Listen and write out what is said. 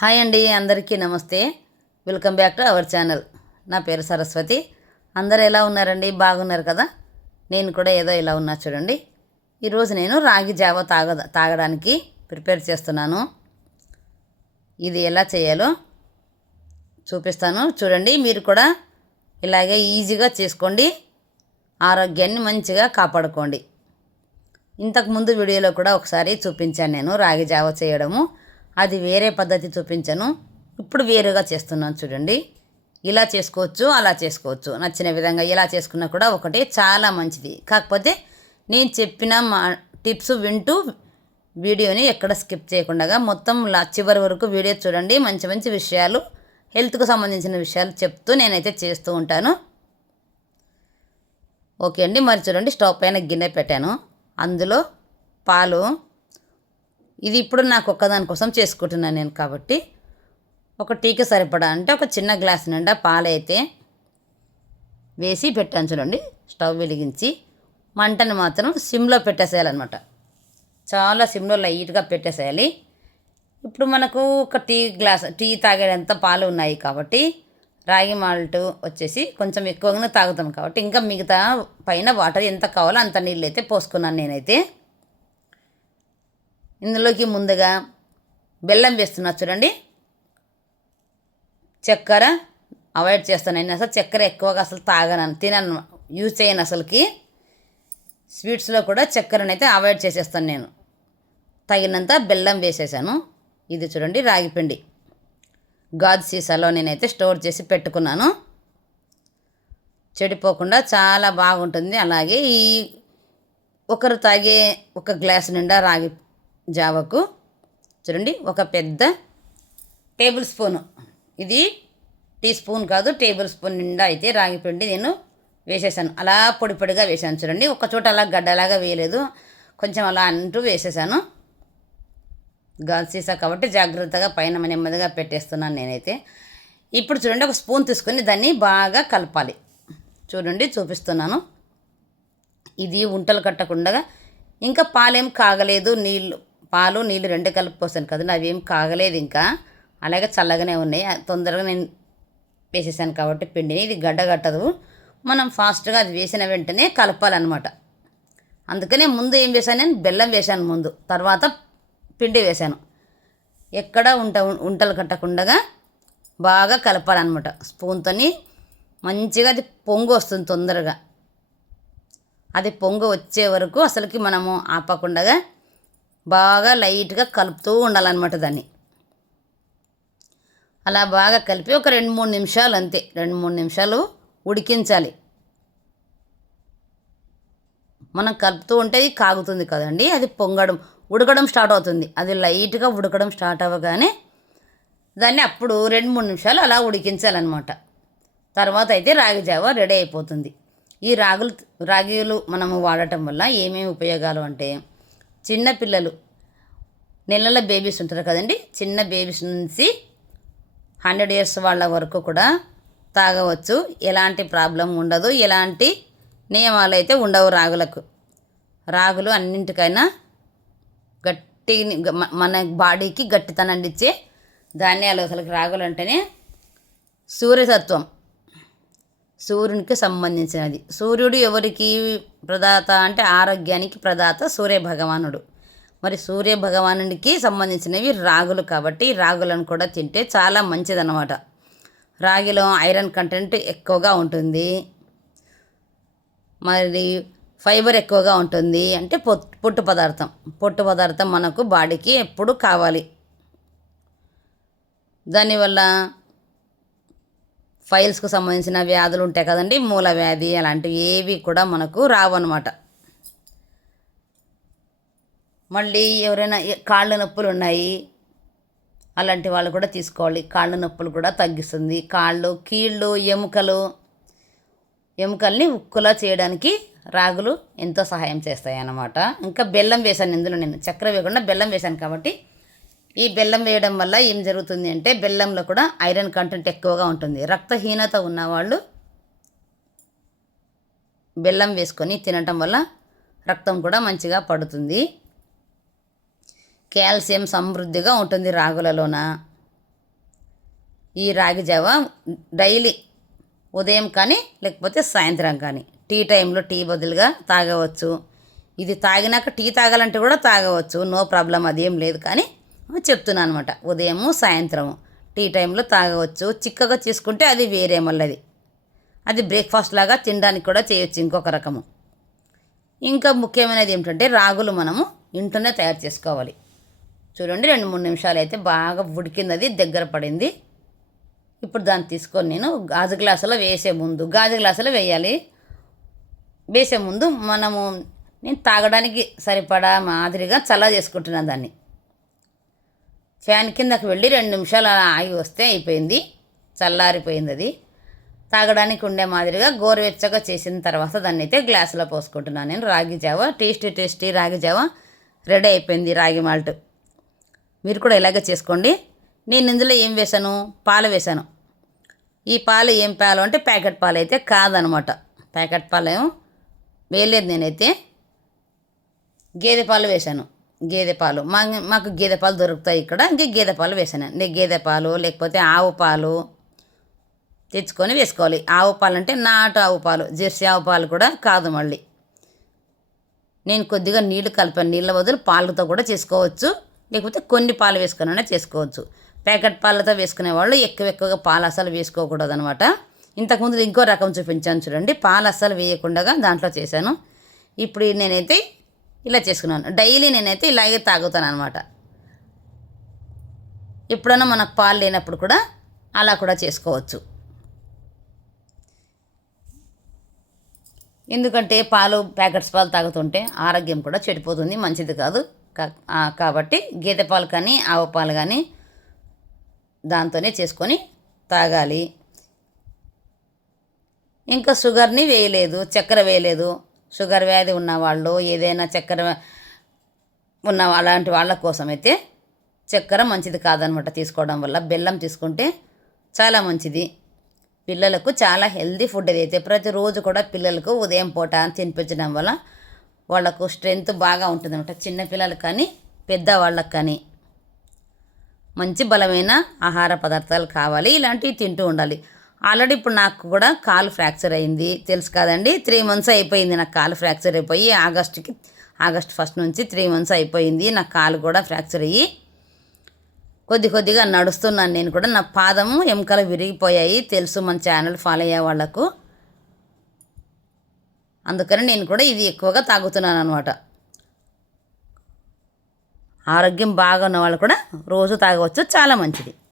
Hi అండి అందరికీ నమస్తే. Welcome back to our channel. నా పేరు సరస్వతి. అందరు ఎలా ఉన్నారండి? బాగున్నారు కదా? నేను కూడా ఏదో ఇలా ఉన్నా చూడండి. ఈరోజు నేను రాగి జావ తాగ తాగడానికి ప్రిపేర్ చేస్తున్నాను. ఇది ఎలా చేయాలో చూపిస్తాను. చూడండి మీరు కూడా ఇలాగే ఈజీగా చేసుకోండి. ఆరోగ్యాన్ని మంచిగా కాపాడుకోండి. ఇంతకుముందు వీడియోలో కూడా ఒకసారి చూపించాను నేను రాగి జావ చేయడము. అది వేరే పద్ధతి చూపించాను. ఇప్పుడు వేరుగా చేస్తున్నాను చూడండి. ఇలా చేసుకోవచ్చు అలా చేసుకోవచ్చు. నచ్చిన విధంగా ఇలా చేసుకున్నా కూడా ఒకటే చాలా మంచిది. కాకపోతే నేను చెప్పిన మా టిప్స్ వింటూ వీడియోని ఎక్కడ స్కిప్ చేయకుండా మొత్తం లా చివరి వరకు వీడియో చూడండి. మంచి మంచి విషయాలు హెల్త్కు సంబంధించిన విషయాలు చెప్తూ నేనైతే చేస్తూ ఉంటాను. ఓకే అండి. మరి చూడండి స్టవ్ పైన గిన్నె పెట్టాను. అందులో పాలు ఇది ఇప్పుడు నాకు ఒక్కదాని కోసం చేసుకుంటున్నాను నేను కాబట్టి. ఒక టీకి సరిపడా అంటే ఒక చిన్న గ్లాస్ నిండా పాలైతే వేసి పెట్టాను చూడండి. స్టవ్ వెలిగించి మంటను మాత్రం సిమ్లో పెట్టేసేయాలన్నమాట. చాలా సిమ్లో లైట్గా పెట్టేసేయాలి. ఇప్పుడు మనకు ఒక టీ గ్లాస్ టీ తాగేంత పాలు ఉన్నాయి కాబట్టి రాగి మాల్ట్ వచ్చేసి కొంచెం ఎక్కువగానే తాగుతాం కాబట్టి ఇంకా మిగతా పైన వాటర్ ఎంత కావాలో అంత నీళ్ళు అయితే పోసుకున్నాను నేనైతే. ఇందులోకి ముందుగా బెల్లం వేస్తున్నా చూడండి. చక్కెర అవాయిడ్ చేస్తాను. నేను అసలు చక్కెర ఎక్కువగా అసలు తాగను తినను యూజ్ చేయను అసలుకి. స్వీట్స్లో కూడా చక్కెరని అయితే అవాయిడ్ చేసేస్తాను నేను. తగినంత బెల్లం వేసేసాను. ఇది చూడండి రాగిపిండి గాజు సీసాలో నేనైతే స్టోర్ చేసి పెట్టుకున్నాను. చెడిపోకుండా చాలా బాగుంటుంది. అలాగే ఈ ఒకరు తాగే ఒక గ్లాస్ నిండా రాగి జావకు చూడండి ఒక పెద్ద టేబుల్ స్పూను. ఇది టీ స్పూన్ కాదు టేబుల్ స్పూన్ నిండా అయితే రాగి పిండి నేను వేసేసాను. అలా పొడి పొడిగా వేసాను చూడండి ఒక చోట అలా గడ్డలాగా వేయలేదు కొంచెం అలా అంటూ వేసేసాను. గాజు సీసా కాబట్టి జాగ్రత్తగా పైన నెమ్మదిగా పెట్టేస్తున్నాను నేనైతే. ఇప్పుడు చూడండి ఒక స్పూన్ తీసుకొని దాన్ని బాగా కలపాలి. చూడండి చూపిస్తున్నాను. ఇది ఉంటలు కట్టకుండా ఇంకా పాలేం కాగలేదు నీళ్ళు పాలు నీళ్ళు రెండు కలిపి పోసాను కదండి అవి ఏం కాగలేదు ఇంకా. అలాగే చల్లగానే ఉన్నాయి. తొందరగా నేను వేసేసాను కాబట్టి పిండిని. ఇది గడ్డ కట్టదు. మనం ఫాస్ట్గా అది వేసిన వెంటనే కలపాలన్నమాట. అందుకనే ముందు ఏం వేసాను నేను? బెల్లం వేశాను ముందు. తర్వాత పిండి వేశాను ఎక్కడ ఉంట ఉంటలు కట్టకుండా బాగా కలపాలన్నమాట. స్పూన్తోని మంచిగా అది పొంగు వస్తుంది తొందరగా. అది పొంగు వచ్చే వరకు అసలుకి మనము ఆపకుండా బాగా లైట్గా కలుపుతూ ఉండాలన్నమాట దాన్ని. అలా బాగా కలిపి ఒక రెండు మూడు నిమిషాలు అంతే. రెండు మూడు నిమిషాలు ఉడికించాలి. మనం కలుపుతూ ఉంటే అది కాగుతుంది కదండి అది పొంగడం ఉడకడం స్టార్ట్ అవుతుంది. అది లైట్గా ఉడకడం స్టార్ట్ అవ్వగానే దాన్ని అప్పుడు రెండు మూడు నిమిషాలు అలా ఉడికించాలన్నమాట. తర్వాత అయితే రాగి జావ రెడీ అయిపోతుంది. ఈ రాగులు రాగిలు మనము వాడటం వల్ల ఏమేమి ఉపయోగాలు అంటే చిన్నపిల్లలు నెలల బేబీస్ ఉంటారు కదండి. చిన్న బేబీస్ నుంచి హండ్రెడ్ ఇయర్స్ వాళ్ళ వరకు కూడా తాగవచ్చు. ఎలాంటి ప్రాబ్లం ఉండదు. ఎలాంటి నియమాలు అయితే ఉండవు రాగులకు. రాగులు అన్నింటికైనా గట్టి మన బాడీకి గట్టితనాన్ని ఇచ్చే ధాన్యాలు అసలు రాగులు అంటేనే సూర్యతత్వం. సూర్యునికి సంబంధించినది. సూర్యుడు ఎవరికి ప్రదాత అంటే ఆరోగ్యానికి ప్రదాత సూర్య భగవానుడు మరి సూర్య భగవానుడికి సంబంధించినవి రాగులు కాబట్టి రాగులను కూడా తింటే చాలా మంచిదన్నమాట. రాగిలో ఐరన్ కంటెంట్ ఎక్కువగా ఉంటుంది. మరి ఫైబర్ ఎక్కువగా ఉంటుంది అంటే పొట్టు పదార్థం. పొట్టు పదార్థం మనకు బాడీకి ఎప్పుడు కావాలి. దానివల్ల ఫైల్స్కు సంబంధించిన వ్యాధులు ఉంటాయి కదండి మూల వ్యాధి అలాంటివి ఏవి కూడా మనకు రావన్నమాట. మళ్ళీ ఎవరైనా కాళ్ళ నొప్పులు ఉన్నాయి అలాంటి వాళ్ళు కూడా తీసుకోవాలి. కాళ్ళ నొప్పులు కూడా తగ్గిస్తుంది. కాళ్ళు కీళ్ళు ఎముకలు ఎముకల్ని ఉక్కులా చేయడానికి రాగులు ఎంతో సహాయం చేస్తాయి అన్నమాట ఇంకా బెల్లం వేశాను ఇందులో నేను చక్కెర వేయకుండా బెల్లం వేశాను కాబట్టి ఈ బెల్లం వేయడం వల్ల ఏం జరుగుతుంది అంటే బెల్లంలో కూడా ఐరన్ కంటెంట్ ఎక్కువగా ఉంటుంది. రక్తహీనత ఉన్నవాళ్ళు బెల్లం వేసుకొని తినటం వల్ల రక్తం కూడా మంచిగా పడుతుంది. కాల్షియం సమృద్ధిగా ఉంటుంది రాగులలోన. ఈ రాగి జావ డైలీ ఉదయం కానీ లేకపోతే సాయంత్రం కానీ టీ టైంలో టీ బదులుగా తాగవచ్చు. ఇది తాగినాక టీ తాగాలంటే కూడా తాగవచ్చు. నో ప్రాబ్లం అదేం లేదు. కానీ చెప్తున్నాను అనమాట ఉదయము సాయంత్రము. టీ టైంలో తాగవచ్చు. చిక్కగా చేసుకుంటే అది వేరే మళ్ళీ అది బ్రేక్ఫాస్ట్ లాగా తినడానికి కూడా చేయొచ్చు ఇంకొక రకము. ఇంకా ముఖ్యమైనది ఏమిటంటే రాగులు మనము ఇంట్లోనే తయారు చేసుకోవాలి. చూడండి రెండు మూడు నిమిషాలు అయితే బాగా ఉడికింది అది దగ్గర పడింది. ఇప్పుడు దాన్ని తీసుకొని నేను గాజు గ్లాసులో వేసే ముందు గాజు గ్లాసులో వేయాలి. వేసే ముందు మనము నేను తాగడానికి సరిపడా మాదిరిగా చల్ల చేసుకుంటున్నాను దాన్ని. ఫ్యాన్ కిందకి వెళ్ళి రెండు నిమిషాలు అలా ఆగి వస్తే అయిపోయింది. చల్లారిపోయింది అది. తాగడానికి ఉండే మాదిరిగా గోరువెచ్చగా చేసిన తర్వాత దాన్ని అయితే గ్లాసులో పోసుకుంటున్నాను నేను. రాగి జావ టేస్టీ టేస్టీ రాగి జావ రెడీ అయిపోయింది రాగి మాల్ట్. మీరు కూడా ఇలాగే చేసుకోండి. నేను ఇందులో ఏం వేశాను? పాలు వేశాను. ఈ పాలు ఏం పాలు అంటే ప్యాకెట్ పాలు అయితే కాదనమాట. ప్యాకెట్ పాలు ఏమో వేయలేదు నేనైతే. గేదె పాలు వేశాను. గేదె పాలు. మా మాకు గేదె పాలు దొరుకుతాయి ఇక్కడ. ఇంకా గేదె పాలు వేసాను. నేను గేదె పాలు లేకపోతే ఆవు పాలు తెచ్చుకొని వేసుకోవాలి. ఆవు పాలు అంటే నాటు ఆవు పాలు జెర్సీ ఆవు పాలు కూడా కాదు మళ్ళీ. నేను కొద్దిగా నీళ్ళు కలిపాను నీళ్ళ బదులు పాలతో కూడా చేసుకోవచ్చు. లేకపోతే కొన్ని పాలు వేసుకున్నా చేసుకోవచ్చు. ప్యాకెట్ పాలతో వేసుకునే వాళ్ళు ఎక్కువ ఎక్కువగా పాలు అసలు వేసుకోకూడదు అనమాట ఇంతకుముందు ఇంకో రకం చూపించాను చూడండి. పాలు అస్సలు వేయకుండా దాంట్లో చేశాను. ఇప్పుడు నేనైతే ఇలా చేసుకున్నాను. డైలీ నేనైతే ఇలాగే తాగుతాను అనమాట ఎప్పుడైనా మనకు పాలు లేనప్పుడు కూడా అలా కూడా చేసుకోవచ్చు. ఎందుకంటే పాలు ప్యాకెట్స్ పాలు తాగుతుంటే ఆరోగ్యం కూడా చెడిపోతుంది మంచిది కాదు. కాబట్టి గేదె పాలు కానీ ఆవు పాలు కానీ దాంతోనే చేసుకొని తాగాలి. ఇంకా షుగర్ని వేయలేదు చక్కెర వేయలేదు. షుగర్ వ్యాధి ఉన్నవాళ్ళు ఏదైనా చక్కెర ఉన్న అలాంటి వాళ్ళ కోసం అయితే చక్కెర మంచిది కాదనమాట తీసుకోవడం వల్ల. బెల్లం తీసుకుంటే చాలా మంచిది. పిల్లలకు చాలా హెల్దీ ఫుడ్ అయితే. ప్రతిరోజు కూడా పిల్లలకు ఉదయం పూట తినిపించడం వల్ల వాళ్ళకు స్ట్రెంగ్త్ బాగా ఉంటుందన్నమాట చిన్న పిల్లలకు కానీ పెద్దవాళ్ళకు కానీ మంచి బలమైన ఆహార పదార్థాలు కావాలి. ఇలాంటివి తింటూ ఉండాలి. ఆల్రెడీ ఇప్పుడు నాకు కూడా కాలు ఫ్రాక్చర్ అయింది. తెలుసు కదండి త్రీ మంత్స్ అయిపోయింది నాకు కాలు ఫ్రాక్చర్ అయిపోయి. ఆగస్టుకి ఆగస్ట్ ఫస్ట్ నుంచి త్రీ మంత్స్ అయిపోయింది. నా కాలు కూడా ఫ్రాక్చర్ అయ్యి కొద్ది కొద్దిగా నడుస్తున్నాను నేను కూడా. నా పాదము ఎముకలు విరిగిపోయాయి. తెలుసు మన ఛానల్ ఫాలో అయ్యే వాళ్ళకు. అందుకని నేను కూడా ఇది ఎక్కువగా తాగుతున్నాను అనమాట ఆరోగ్యం బాగా ఉన్న వాళ్ళు కూడా రోజు తాగవచ్చు. చాలా మంచిది.